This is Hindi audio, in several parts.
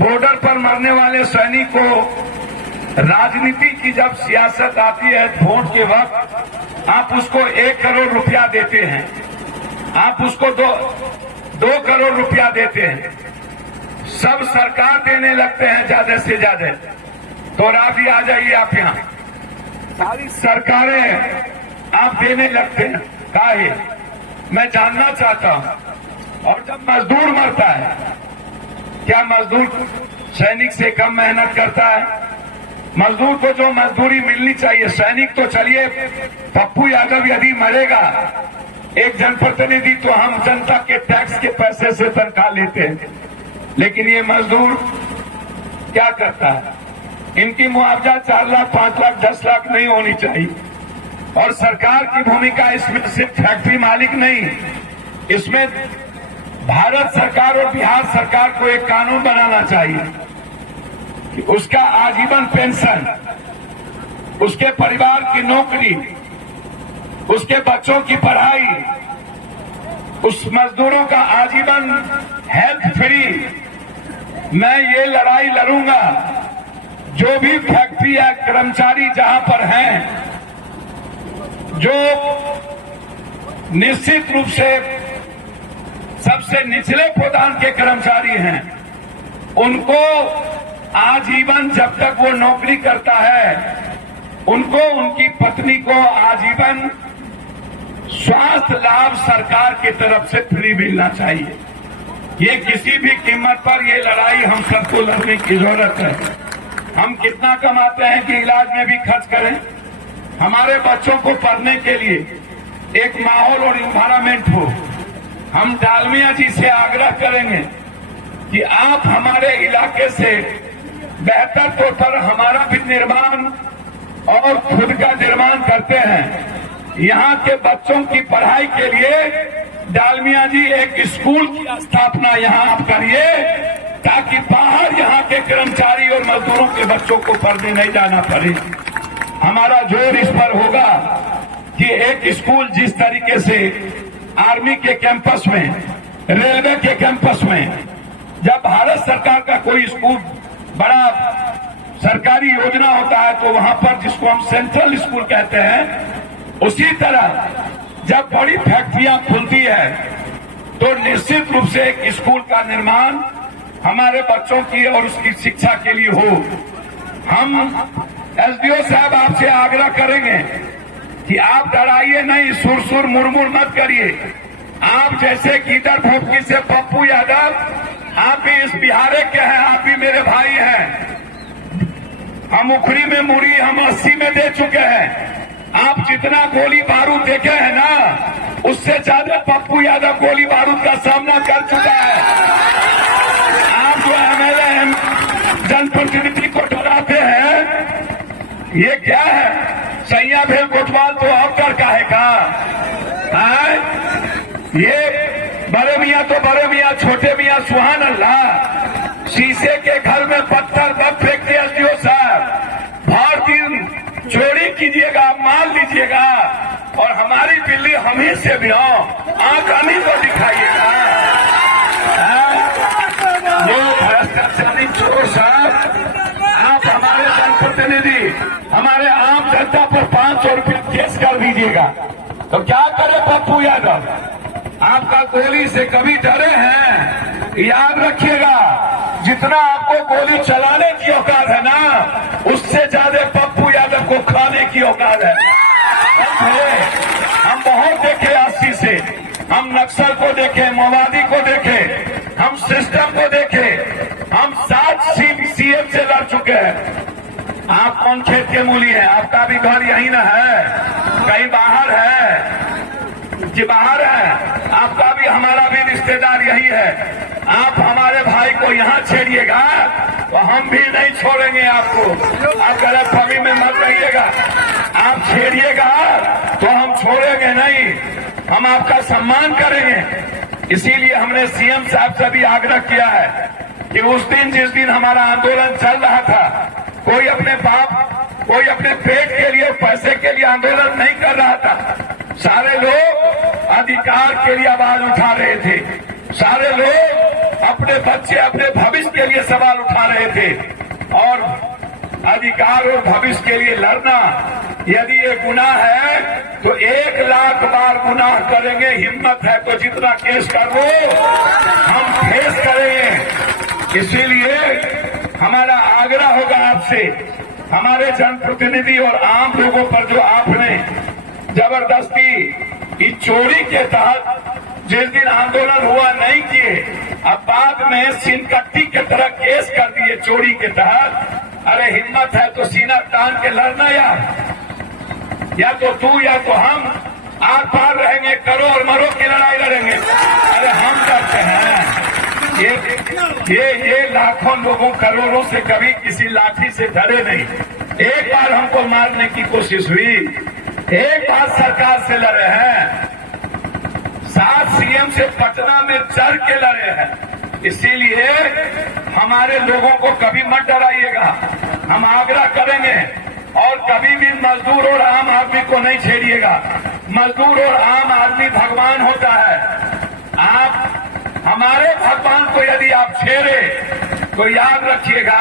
बॉर्डर पर मरने वाले सैनिकों, राजनीति की जब सियासत आती है वोट के वक्त, आप उसको 1 करोड़ रुपया देते हैं, आप उसको 2 करोड़ रुपया देते हैं, सब सरकार देने लगते हैं ज्यादा से ज्यादा। तो राबी आ जाइए आप यहाँ, सारी सरकारें आप देने लगते हैं, काहे? मैं जानना चाहता हूं। और जब मजदूर मरता है, क्या मजदूर सैनिक से कम मेहनत करता है? मजदूर को जो मजदूरी मिलनी चाहिए, सैनिक तो चलिए, पप्पू यादव यदि मरेगा एक जनप्रतिनिधि, तो हम जनता के टैक्स के पैसे से तनख्वाह लेते हैं, लेकिन ये मजदूर क्या करता है? इनकी मुआवजा 4 लाख, 5 लाख, 10 लाख नहीं होनी चाहिए। और सरकार की भूमिका इसमें सिर्फ फैक्ट्री मालिक नहीं, इसमें भारत सरकार और बिहार सरकार को एक कानून बनाना चाहिए कि उसका आजीवन पेंशन, उसके परिवार की नौकरी, उसके बच्चों की पढ़ाई, उस मजदूरों का आजीवन हेल्थ फ्री। मैं ये लड़ाई लड़ूंगा, जो भी फैक्ट्री या कर्मचारी जहां पर हैं, जो निश्चित रूप से सबसे निचले पदान के कर्मचारी हैं, उनको आजीवन, जब तक वो नौकरी करता है, उनको, उनकी पत्नी को आजीवन स्वास्थ्य लाभ सरकार की तरफ से फ्री मिलना चाहिए। ये किसी भी कीमत पर ये लड़ाई हम सबको लड़ने की जरूरत है। हम कितना कमाते हैं कि इलाज में भी खर्च करें, हमारे बच्चों को पढ़ने के लिए एक माहौल और इन्वायरमेंट हो। हम डालमिया जी से आग्रह करेंगे कि आप हमारे इलाके से बेहतर तौर पर हमारा भी निर्माण और खुद का निर्माण करते हैं। यहाँ के बच्चों की पढ़ाई के लिए डालमिया जी एक स्कूल की स्थापना यहाँ आप करिए, ताकि बाहर यहाँ के कर्मचारी और मजदूरों के बच्चों को पढ़ने नहीं जाना पड़े। हमारा जोर इस पर होगा कि एक स्कूल जिस तरीके से आर्मी के कैंपस में, रेलवे के कैंपस में, जब भारत सरकार का कोई स्कूल बड़ा सरकारी योजना होता है तो वहां पर, जिसको हम सेंट्रल स्कूल कहते हैं, उसी तरह जब बड़ी फैक्ट्रियां खुलती है तो निश्चित रूप से एक स्कूल का निर्माण हमारे बच्चों की और उसकी शिक्षा के लिए हो। हम एसडीओ साहब आपसे आग्रह करेंगे कि आप डराइए नहीं, सुर मुरमुर मत करिए। आप जैसे गीदड़ भोपकी से पप्पू यादव, आप भी इस बिहारे के हैं, आप भी मेरे भाई हैं। हम उखरी में मुड़ी हम 80 में दे चुके हैं। आप जितना गोली बारूद देखे हैं ना, उससे ज्यादा पप्पू यादव गोली बारूद का सामना कर चुका है। आप जो एमएलए जनप्रतिनिधि को डराते हैं, ये क्या है? सैया भेल कोतवाल तो अवतर का है का? ये बड़े मियाँ तो बड़े मियाँ, छोटे मियाँ सुहान अल्लाह। शीशे के घर में पत्थर बम फेंकते एसडीओ साहब, भारतीय चोरी कीजिएगा, माल लीजिएगा, और हमारी बिल्ली हम ही से भी हो, आंख हम ही को दिखाइएगा। ये भ्रष्टाचारी चोर साहब, आप हमारे जनप्रतिनिधि, हमारे आम जनता पर 500 रुपये केस कर दीजिएगा, तो क्या करे पप्पू यादव? आपका गोली से कभी डरे हैं? याद रखिएगा, जितना आपको गोली चलाने की औकात है ना, उससे ज्यादा पप्पू यादव को खाने की औकात है। हम बहुत देखे 80 से, हम नक्सल को देखे, माओवादी को देखे, हम सिस्टम को देखे, हम 7 सीएम से लड़ चुके हैं। आप कौन खेत के मूली हैं? आपका भी घर यही ना है, कहीं बाहर है कि बाहर है? आपका भी हमारा भी रिश्तेदार यही है। आप हमारे भाई को यहाँ छेड़िएगा तो हम भी नहीं छोड़ेंगे आपको। आप गलतफहमी में मत रहिएगा, आप छेड़िएगा तो हम छोड़ेंगे नहीं, हम आपका सम्मान करेंगे। इसीलिए हमने सीएम साहब से भी आग्रह किया है कि उस दिन, जिस दिन हमारा आंदोलन चल रहा था, कोई अपने बाप, कोई अपने पेट के लिए, पैसे के लिए आंदोलन नहीं कर रहा था। सारे लोग अधिकार के लिए आवाज उठा रहे थे, सारे लोग अपने बच्चे, अपने भविष्य के लिए सवाल उठा थे। और अधिकार और भविष्य के लिए लड़ना, यदि ये गुनाह है तो 1,00,000 बार गुनाह करेंगे। हिम्मत है तो जितना केस कर लो हम फेस करेंगे। इसीलिए हमारा आग्रह होगा आपसे, हमारे जनप्रतिनिधि और आम लोगों पर जो आपने जबरदस्ती इस चोरी के तहत जिस दिन आंदोलन हुआ नहीं किए, अब बाद में सिनकट्टी की तरह केस कर दिए चोरी के तहत। अरे हिम्मत है तो सीना तान के लड़ना यार, या तो तू या तो हम आर पार रहेंगे, करो और मरो की लड़ाई लड़ेंगे। अरे हम डरते हैं, ये लाखों लोगों करोड़ों से कभी किसी लाठी से डरे नहीं। एक बार हमको मारने की कोशिश हुई, एक बार सरकार से लड़े हैं, 7 सीएम से पटना में चढ़ के लड़े हैं। इसीलिए हमारे लोगों को कभी मत डराइएगा, हम आग्रह करेंगे। और कभी भी मजदूर और आम आदमी को नहीं छेड़िएगा। मजदूर और आम आदमी भगवान होता है। आप हमारे भगवान को यदि आप छेड़े तो याद रखिएगा,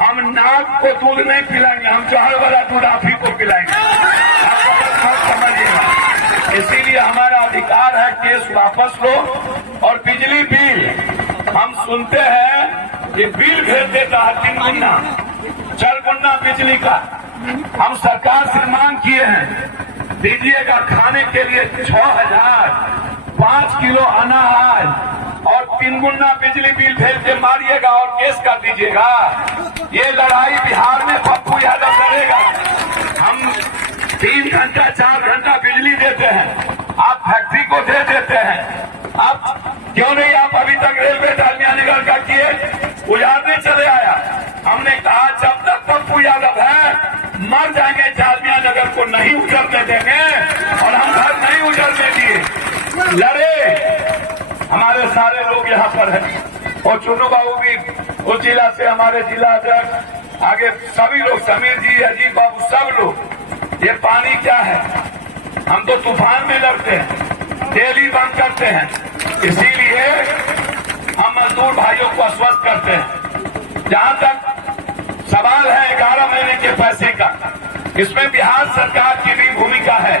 हम नाक को दूध नहीं पिलाएंगे, हम जहर वाला दूध आप ही को पिलाएंगे। आप मत समझिएगा। इसीलिए हमारा अधिकार है, केस वापस लो। और बिजली बिल हम सुनते हैं कि बिल भेज देता है 3 गुना 4 गुना बिजली का। हम सरकार से मांग किए हैं, दीजिएगा खाने के लिए 6,000, 5 किलो अनाज और 3 गुना बिजली बिल भेज के मारिएगा और केस कर दीजिएगा। ये लड़ाई बिहार में पप्पू यादव लड़ेगा। हम 3 घंटा 4 घंटा बिजली देते हैं, आप फैक्ट्री को दे देते हैं। आप क्यों नहीं आप अभी तक रेलवे डालमिया नगर का किए, उजाड़ने चले आया। हमने कहा जब तक पप्पू यादव है मर जाएंगे, डालमिया नगर को नहीं उजड़ने देंगे और हम घर नहीं उजड़ने दिए। लड़े, हमारे सारे लोग यहाँ पर हैं और चुनू बाबू भी उस जिला से, हमारे जिला अध्यक्ष, आगे सभी लोग, समीर जी, अजीत बाबू, सब लोग। ये पानी क्या है, हम तो तूफान में लड़ते हैं, डेली बंद करते हैं। इसीलिए हम मजदूर भाइयों को आश्वस्त करते हैं। जहां तक सवाल है 11 महीने के पैसे का, इसमें बिहार सरकार की भी भूमिका है।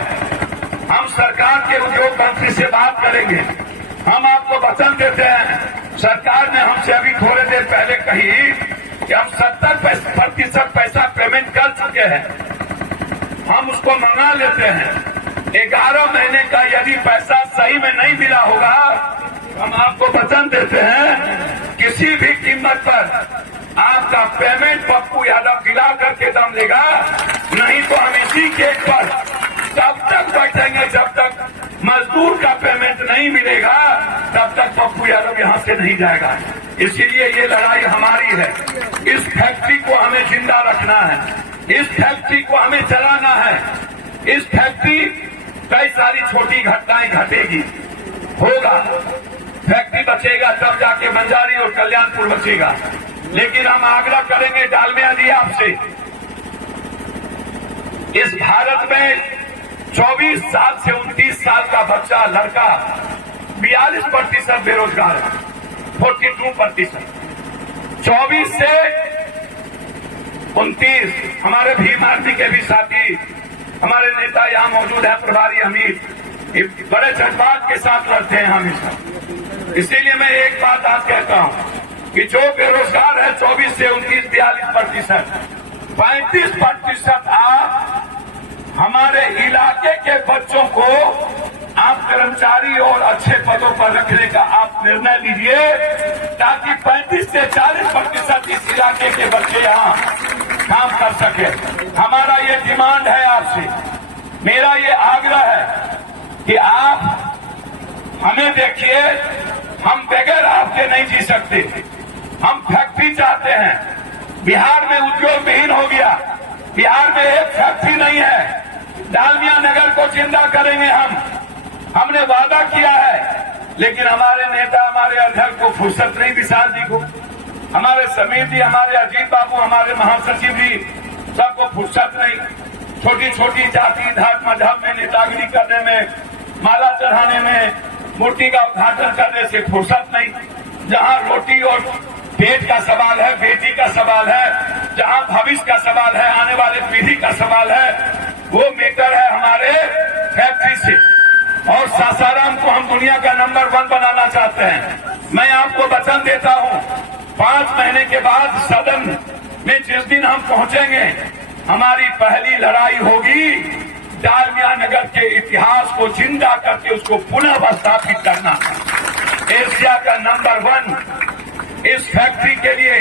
हम सरकार के उद्योग मंत्री से बात करेंगे। हम आपको वचन देते हैं, सरकार ने हमसे अभी थोड़ी देर पहले कही कि हम 70% पैसा पेमेंट कर चुके हैं। हम उसको मंगा लेते हैं। 11 महीने का यदि पैसा सही में नहीं मिला होगा, हम आपको वचन देते हैं किसी भी कीमत पर आपका पेमेंट पप्पू यादव दिला करके दम लेगा। नहीं तो हम इसी केस पर तब तक बैठेंगे जब तक मजदूर का पेमेंट नहीं मिलेगा, तब तक पप्पू यादव यहाँ से नहीं जाएगा। इसीलिए ये लड़ाई हमारी है। इस फैक्ट्री को हमें जिंदा रखना है, इस फैक्ट्री को हमें चलाना है। इस फैक्ट्री कई सारी छोटी घटनाएं घटेगी, होगा, फैक्ट्री बचेगा तब जाके बंजारी और कल्याणपुर बचेगा। लेकिन हम आग्रह करेंगे डालमिया जी आपसे, इस भारत में 24 साल से 29 साल का बच्चा लड़का 42% बेरोजगार है, 42%। 24 से 29 हमारे भीम आर्मी के भी साथी, हमारे नेता यहाँ मौजूद है, प्रभारी अमीर, बड़े जज्बात के साथ लड़ते हैं हमेशा। इसीलिए मैं एक बात आज कहता हूँ कि जो बेरोजगार है 24 से 29, 42%, 35% आप हमारे इलाके के बच्चों को आप कर्मचारी और अच्छे पदों पर रखने का आप निर्णय लीजिए, ताकि 35 से 40% इस इलाके के बच्चे यहाँ काम कर सके। हमारा ये डिमांड है आपसे, मेरा ये आग्रह है कि आप हमें देखिए, हम बगैर आपके नहीं जी सकते। हम फैक्ट्री चाहते हैं। बिहार में उद्योग विहीन हो गया, बिहार में एक फैक्ट्री नहीं है। डालमिया नगर को जिंदा करेंगे हमने वादा किया है। लेकिन हमारे नेता, हमारे अध्यक्ष को फुर्सत नहीं, विशाल जी को, हमारे समीर जी, हमारे अजीत बाबू, हमारे महासचिव जी, सबको फुर्सत नहीं। छोटी छोटी जाति धर्म मजहब में नेतागिरी करने में, माला चढ़ाने में, मूर्ति का उद्घाटन करने से फुर्सत नहीं। जहां रोटी और पेट का सवाल है, बेटी का सवाल है, जहां भविष्य का सवाल है, आने वाले पीढ़ी का सवाल है, वो मैटर है हमारे फैक्ट्री से। और सासाराम को हम दुनिया का नंबर 1 बनाना चाहते हैं। मैं आपको वचन देता हूं, 5 महीने के बाद सदन में जिस दिन हम पहुंचेंगे, हमारी पहली लड़ाई होगी डालमिया नगर के इतिहास को जिंदा करके उसको पुनः स्थापित करना। एशिया का नंबर 1 इस फैक्ट्री के लिए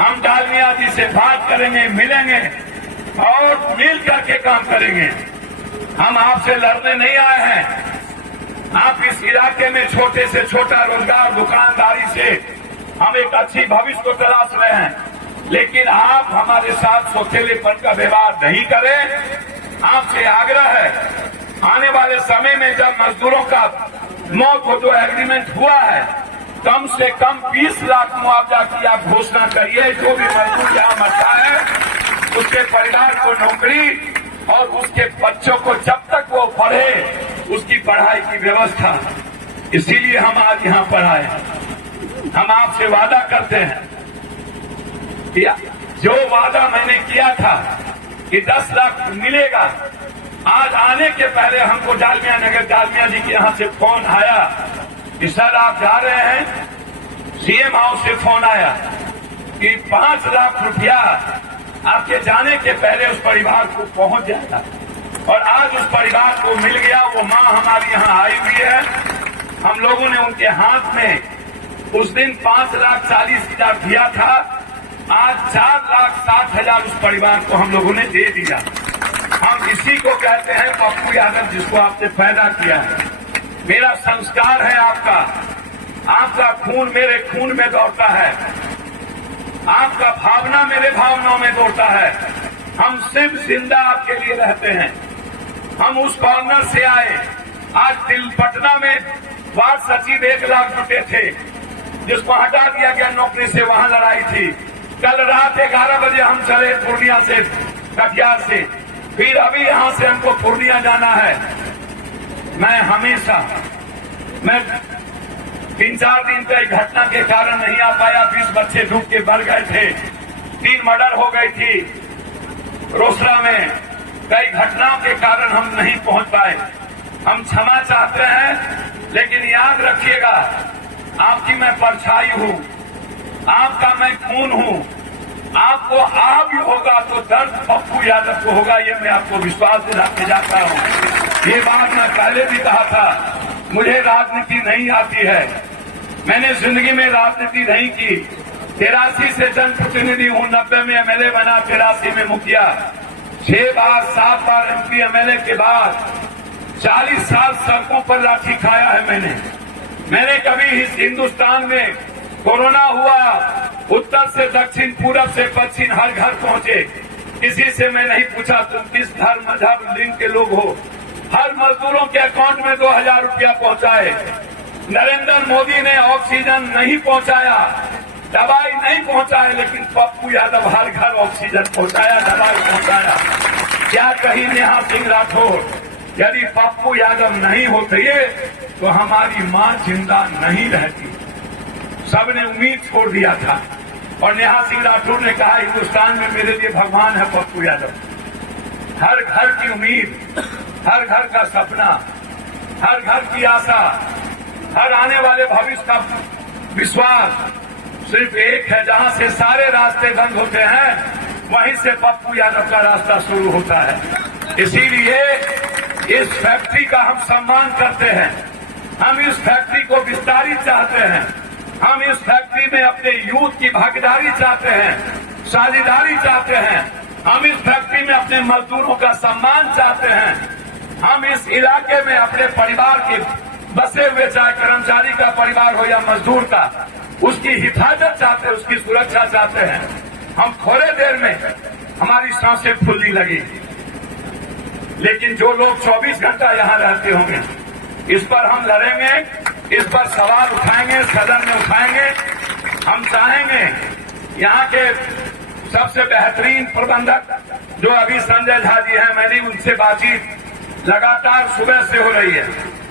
हम डालमिया जी से बात करेंगे, मिलेंगे और मिल करके काम करेंगे। हम आपसे लड़ने नहीं आए हैं। आप इस इलाके में छोटे से छोटा रोजगार, दुकानदारी से हम एक अच्छी भविष्य को तलाश रहे हैं, लेकिन आप हमारे साथ सोचेलेपन का व्यवहार नहीं करें। आपसे आग्रह है, आने वाले समय में जब मजदूरों का मौत हो, जो एग्रीमेंट हुआ है, कम से कम 20 लाख मुआवजा की आप घोषणा करिए। जो भी मजदूर यहाँ मरता है, उसके परिवार को नौकरी और उसके बच्चों को जब तक वो पढ़े उसकी पढ़ाई की व्यवस्था। इसीलिए हम आज यहाँ पर आए हैं। हम आपसे वादा करते हैं कि जो वादा मैंने किया था कि 10 लाख मिलेगा, आज आने के पहले हमको डालमिया नगर डालमिया जी के यहाँ से फोन आया कि सर आप जा रहे हैं। सीएम हाउस से फोन आया कि 5 लाख रुपया आपके जाने के पहले उस परिवार को पहुंच जाता, और आज उस परिवार को मिल गया। वो मां हमारी यहाँ आई हुई है। हम लोगों ने उनके हाथ में उस दिन 5,40,000 दिया था, आज 4,60,000 उस परिवार को हम लोगों ने दे दिया। हम इसी को कहते हैं पप्पू यादव, जिसको आपने पैदा किया है। मेरा संस्कार है आपका, आपका खून मेरे खून में दौड़ता है, आपका भावना मेरे भावनाओं में दौड़ता है। हम सिर्फ जिंदा आपके लिए रहते हैं। हम उस कॉर्नर से आए। आज पटना में वार्ड सचिव 1 लाख जुटे थे, जिसको हटा दिया गया नौकरी से, वहां लड़ाई थी। कल रात 11 बजे हम चले पूर्णिया से, कटिहार से, फिर अभी यहां से हमको पूर्णिया जाना है। मैं 3-4 दिन तक घटना के कारण नहीं आ पाया। 20 बच्चे डूब के मर गए थे, 3 मर्डर हो गई थी रोसड़ा में। कई घटनाओं के कारण हम नहीं पहुंच पाए। हम क्षमा चाहते हैं, लेकिन याद रखिएगा, आपकी मैं परछाई हूं, आपका मैं खून हूं। आपको आप ही होगा तो दर्द पप्पू यादव को होगा, ये मैं आपको विश्वास दिलाते जाता हूं। ये बात मैं पहले भी कहा था, मुझे राजनीति नहीं आती है, मैंने जिंदगी में राजनीति नहीं की। 83 से जनप्रतिनिधि हूं, 90 में एमएलए बना, 83 में मुखिया, 6 बार 7 बार एमपी एमएलए के बाद 40 साल सड़कों पर लाठी खाया है मैंने कभी इस हिंदुस्तान में कोरोना हुआ, उत्तर से दक्षिण, पूरब से पश्चिम, हर घर पहुंचे। किसी से मैं नहीं पूछा तुम किस धर्म मजहब लिंग के लोग हो। हर मजदूरों के अकाउंट में 2000 रुपया पहुंचाए। नरेंद्र मोदी ने ऑक्सीजन नहीं पहुंचाया, दवाई नहीं पहुंचाए, लेकिन पप्पू यादव हर घर ऑक्सीजन पहुंचाया, दवाई पहुंचाया। क्या कही नेहा सिंह राठौर, यदि पप्पू यादव नहीं होते तो हमारी मां जिंदा नहीं रहती। सबने उम्मीद छोड़ दिया था, और नेहा सिंह राठौर ने कहा हिंदुस्तान में मेरे लिए भगवान है पप्पू यादव। हर घर की उम्मीद, हर घर का सपना, हर घर की आशा, हर आने वाले भविष्य का विश्वास सिर्फ एक है। जहां से सारे रास्ते बंद होते हैं, वहीं से पप्पू यादव का रास्ता शुरू होता है। इसीलिए इस फैक्ट्री का हम सम्मान करते हैं। हम इस फैक्ट्री को विस्तारित चाहते हैं। हम इस फैक्ट्री में अपने यूथ की भागीदारी चाहते हैं, साझेदारी चाहते हैं। हम इस फैक्ट्री में अपने मजदूरों का सम्मान चाहते हैं। हम इस इलाके में अपने परिवार के बसे हुए, चाहे कर्मचारी का परिवार हो या मजदूर का, उसकी हिफाजत चाहते हैं, उसकी सुरक्षा चाहते हैं। हम थोड़े देर में हमारी सांसें फूलने लगी, लेकिन जो लोग 24 घंटा यहाँ रहते होंगे, इस पर हम लड़ेंगे, इस पर सवाल उठाएंगे, सदन में उठाएंगे। हम चाहेंगे यहाँ के सबसे बेहतरीन प्रबंधक जो अभी संजय झा जी हैं, मेरी उनसे बातचीत लगातार सुबह से हो रही है।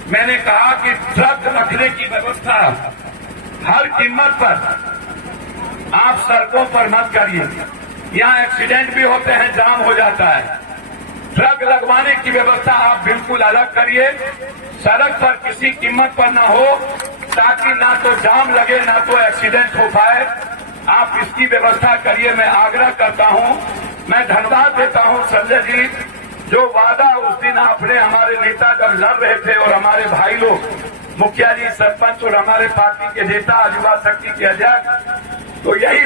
मैंने कहा कि ट्रक रखने की व्यवस्था हर कीमत पर आप सड़कों पर मत करिए। यहाँ एक्सीडेंट भी होते हैं, जाम हो जाता है। ट्रक लगवाने की व्यवस्था आप बिल्कुल अलग करिए। सड़क पर किसी कीमत पर ना हो, ताकि ना तो जाम लगे ना तो एक्सीडेंट हो पाए। आप इसकी व्यवस्था करिए। मैं आग्रह करता हूं, मैं धन्यवाद देता हूं संजय जी, जो वादा उस दिन आपने हमारे नेता जब लड़ रहे थे और हमारे भाई लोग, मुखिया जी, सरपंच और हमारे पार्टी के नेता, युवा शक्ति के अध्यक्ष, तो यही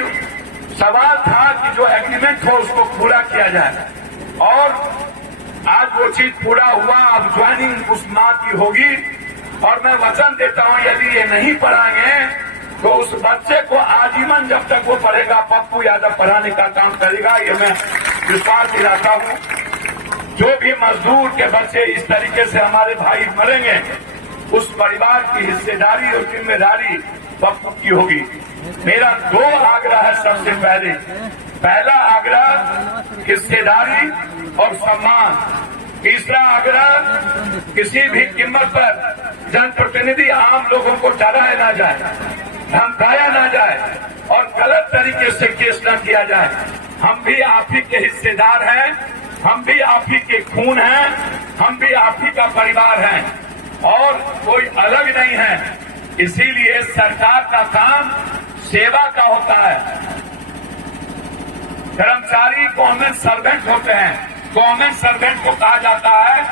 सवाल था कि जो एग्रीमेंट हो उसको पूरा किया जाए। और आज वो चीज पूरा हुआ। अब ज्वाइनिंग उस माँ की होगी और मैं वचन देता हूं, यदि ये नहीं पढ़ाएंगे तो उस बच्चे को आजीवन जब तक वो पढ़ेगा, पप्पू यादव पढ़ाने का काम करेगा। ये मैं विश्वास दिलाता हूं। जो भी मजदूर के बच्चे इस तरीके से हमारे भाई मरेंगे, उस परिवार की हिस्सेदारी और जिम्मेदारी पप्पू की होगी। मेरा 2 आग्रह है। सबसे पहला आग्रह हिस्सेदारी और सम्मान। तीसरा आग्रह, किसी भी कीमत पर जनप्रतिनिधि आम लोगों को डराया ना जाए, धमकाया ना जाए और गलत तरीके से केस न किया जाए। हम भी आप ही के हिस्सेदार हैं, हम भी आप ही के खून हैं, हम भी आप ही का परिवार हैं और कोई अलग नहीं है। इसीलिए सरकार का काम सेवा का होता है। कर्मचारी गवर्नमेंट सर्वेंट होते हैं। गवर्नमेंट सर्वेंट को कहा जाता है